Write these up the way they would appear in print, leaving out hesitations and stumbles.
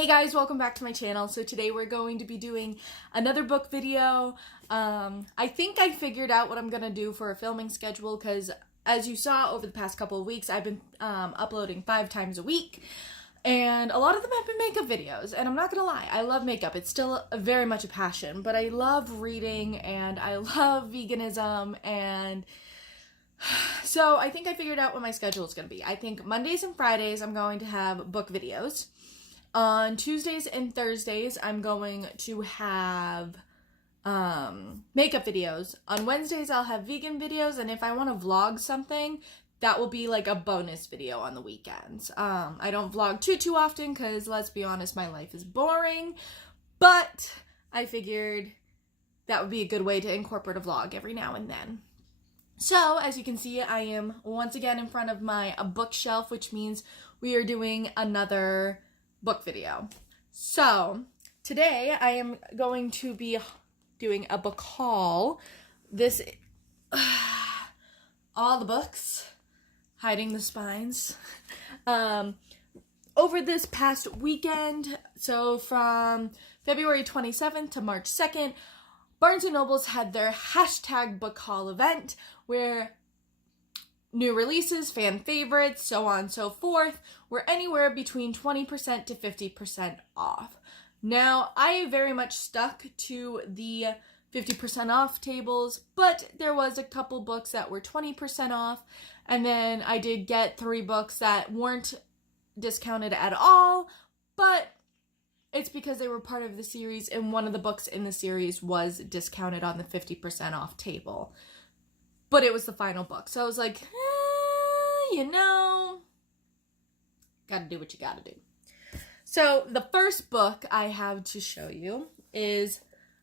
Hey guys, welcome back to my channel. So today we're going to be doing another book video. I think I figured out what I'm gonna do for a filming schedule because as you saw over the past couple of weeks, I've been uploading 5 times a week, and a lot of them have been makeup videos. And I'm not gonna lie, I love makeup. It's still very much a passion, but I love reading and I love veganism, and so I think I figured out what my schedule is gonna be. I think Mondays and Fridays I'm going to have book videos. On Tuesdays and Thursdays, I'm going to have makeup videos. On Wednesdays, I'll have vegan videos, and if I want to vlog something, that will be like a bonus video on the weekends. I don't vlog too often because, let's be honest, my life is boring, but I figured that would be a good way to incorporate a vlog every now and then. So, as you can see, I am once again in front of my bookshelf, which means we are doing another book video. So today I am going to be doing a book haul. This all the books, hiding the spines, over this past weekend. So from February 27th to March 2nd, Barnes & Noble's had their hashtag book haul event where new releases, fan favorites, so on and so forth, were anywhere between 20% to 50% off. Now, I very much stuck to the 50% off tables, but there was a couple books that were 20% off, and then I did get 3 books that weren't discounted at all, but it's because they were part of the series, and one of the books in the series was discounted on the 50% off table. But it was the final book. So I was like, you know, gotta do what you gotta do. So the first book I have to show you is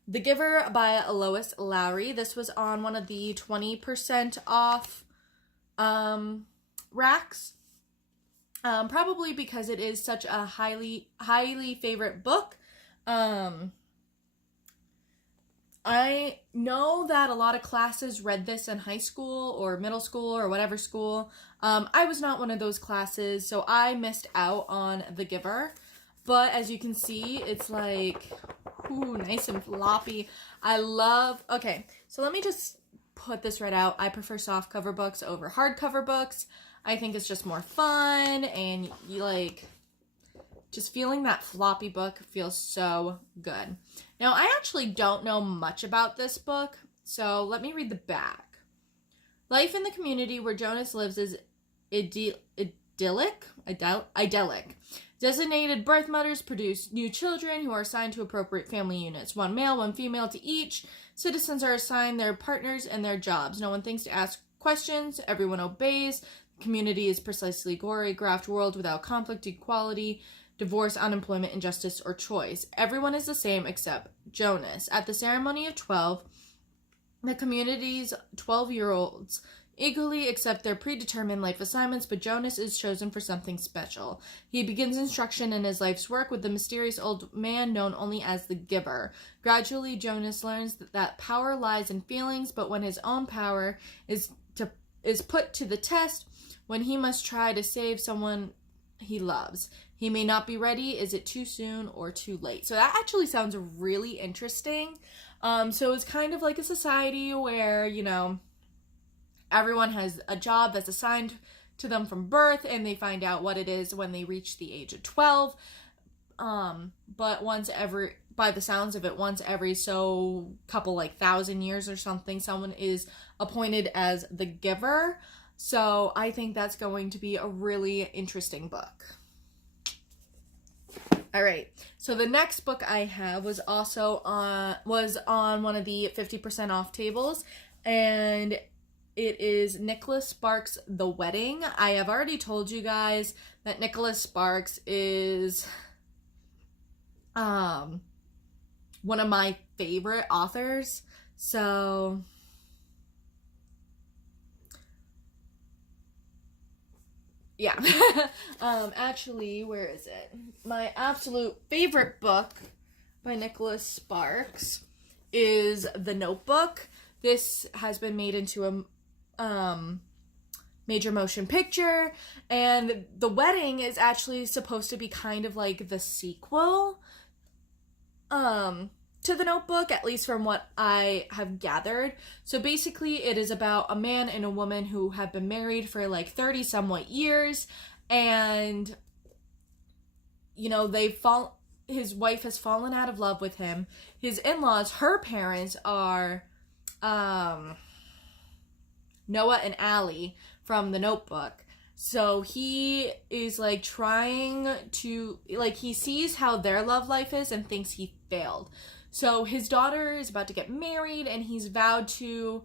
The Giver by Lois Lowry. This was on one of the 20% off racks. Probably because it is such a highly favorite book. I know that a lot of classes read this in high school or middle school or whatever school. I was not one of those classes, so I missed out on The Giver. But as you can see, it's like, ooh, nice and floppy. Okay, so let me just put this right out. I prefer softcover books over hardcover books. I think it's just more fun, and you like, just feeling that floppy book feels so good. Now, I actually don't know much about this book, so let me read the back. Life in the community where Jonas lives is idyllic. Designated birth mothers produce new children who are assigned to appropriate family units. 1 male, 1 female to each. Citizens are assigned their partners and their jobs. No one thinks to ask questions. Everyone obeys. The community is precisely choreographed world without conflict, equality, divorce, unemployment, injustice, or choice. Everyone is the same except Jonas. At the ceremony of 12, the community's 12-year-olds eagerly accept their predetermined life assignments, but Jonas is chosen for something special. He begins instruction in his life's work with the mysterious old man known only as the Giver. Gradually, Jonas learns that power lies in feelings, but when his own power is put to the test, when he must try to save someone he loves. He may not be ready. Is it too soon or too late? So that actually sounds really interesting. So it's kind of like a society where, you know, everyone has a job that's assigned to them from birth, and they find out what it is when they reach the age of 12. But by the sounds of it, once every couple like 1,000 years or something, someone is appointed as the Giver. So I think that's going to be a really interesting book. All right. So the next book I have was also on one of the 50% off tables, and it is Nicholas Sparks' The Wedding. I have already told you guys that Nicholas Sparks is one of my favorite authors. So yeah. Actually, where is it? My absolute favorite book by Nicholas Sparks is The Notebook. This has been made into a major motion picture, and the wedding is actually supposed to be kind of like the sequel to the Notebook, at least from what I have gathered. So basically it is about a man and a woman who have been married for like 30 somewhat years, and you know, his wife has fallen out of love with him. His in-laws, her parents, are Noah and Allie from the Notebook. So he is like trying to, like, he sees how their love life is and thinks he failed. So his daughter is about to get married, and he's vowed to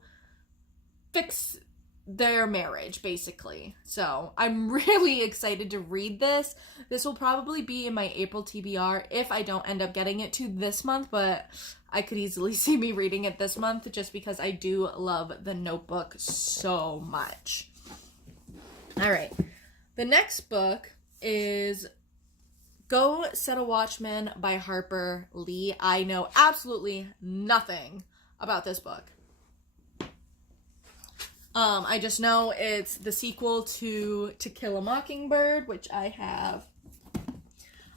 fix their marriage, basically. So I'm really excited to read this. This will probably be in my April TBR if I don't end up getting it to this month, but I could easily see me reading it this month just because I do love the Notebook so much. All right. The next book is Go Set a Watchman by Harper Lee. I know absolutely nothing about this book. I just know it's the sequel to Kill a Mockingbird, which I have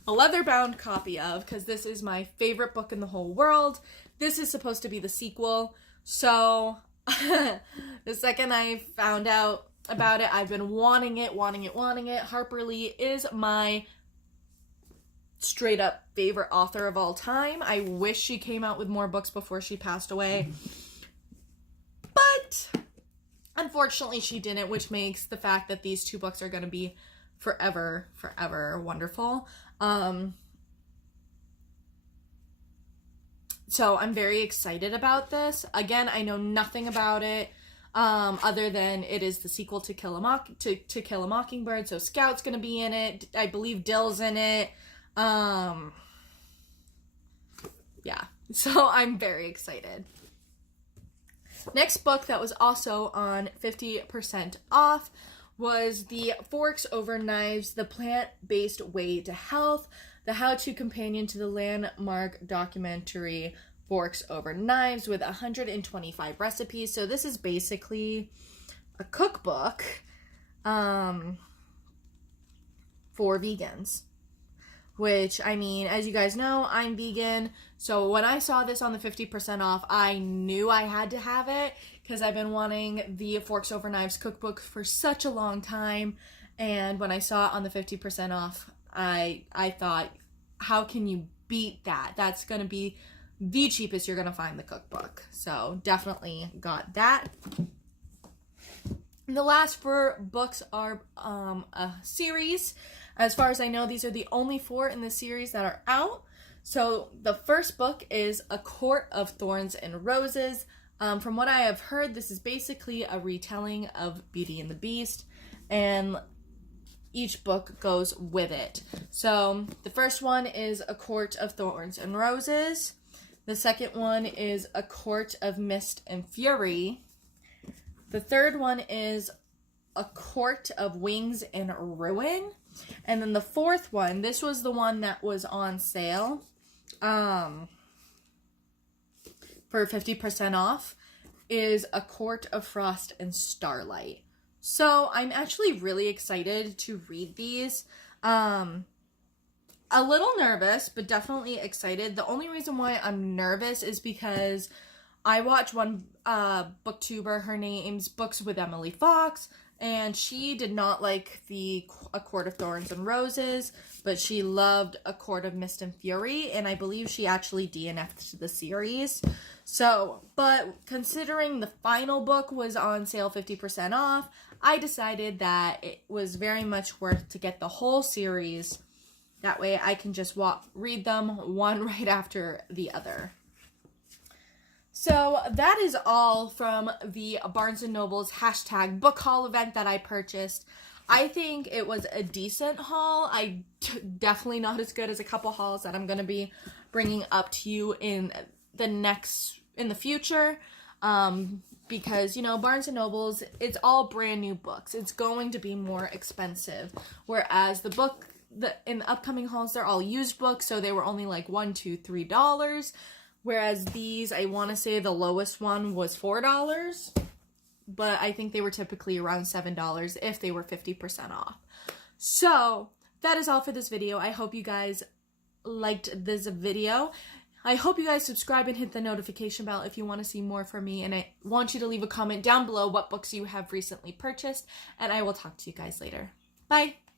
a leather-bound copy of because this is my favorite book in the whole world. This is supposed to be the sequel. So the second I found out about it, I've been wanting it. Harper Lee is my straight up favorite author of all time. I wish she came out with more books before she passed away. But unfortunately she didn't, which makes the fact that these two books are going to be forever wonderful. So I'm very excited about this. Again, I know nothing about it, other than it is the sequel to Kill a Mockingbird. So Scout's going to be in it. I believe Dill's in it. Yeah. So I'm very excited. Next book that was also on 50% off was the Forks Over Knives, The Plant-Based Way to Health, the how-to companion to the landmark documentary Forks Over Knives with 125 recipes. So this is basically a cookbook for vegans. Which, I mean, as you guys know, I'm vegan. So when I saw this on the 50% off, I knew I had to have it because I've been wanting the Forks Over Knives cookbook for such a long time. And when I saw it on the 50% off, I thought, how can you beat that? That's going to be the cheapest you're going to find the cookbook. So definitely got that. And the last 4 books are a series. As far as I know, these are the only 4 in the series that are out. So the first book is A Court of Thorns and Roses. From what I have heard, this is basically a retelling of Beauty and the Beast, and each book goes with it. So the first one is A Court of Thorns and Roses. The second one is A Court of Mist and Fury. The third one is A Court of Wings and Ruin. And then the fourth one, this was the one that was on sale for 50% off, is A Court of Frost and Starlight. So I'm actually really excited to read these. A little nervous, but definitely excited. The only reason why I'm nervous is because I watch one booktuber, her name's Books with Emily Fox, and she did not like A Court of Thorns and Roses, but she loved A Court of Mist and Fury, and I believe she actually DNF'd the series. So, but considering the final book was on sale 50% off, I decided that it was very much worth to get the whole series. That way I can just read them one right after the other. So that is all from the Barnes & Noble's hashtag book haul event that I purchased. I think it was a decent haul. Definitely not as good as a couple hauls that I'm going to be bringing up to you in the future. Because, you know, Barnes & Noble's, it's all brand new books. It's going to be more expensive. Whereas in the upcoming hauls, they're all used books, so they were only like $1, $2, $3. Whereas these, I want to say the lowest one was $4. but I think they were typically around $7 if they were 50% off. So that is all for this video. I hope you guys liked this video. I hope you guys subscribe and hit the notification bell if you want to see more from me, and I want you to leave a comment down below what books you have recently purchased, and I will talk to you guys later. Bye!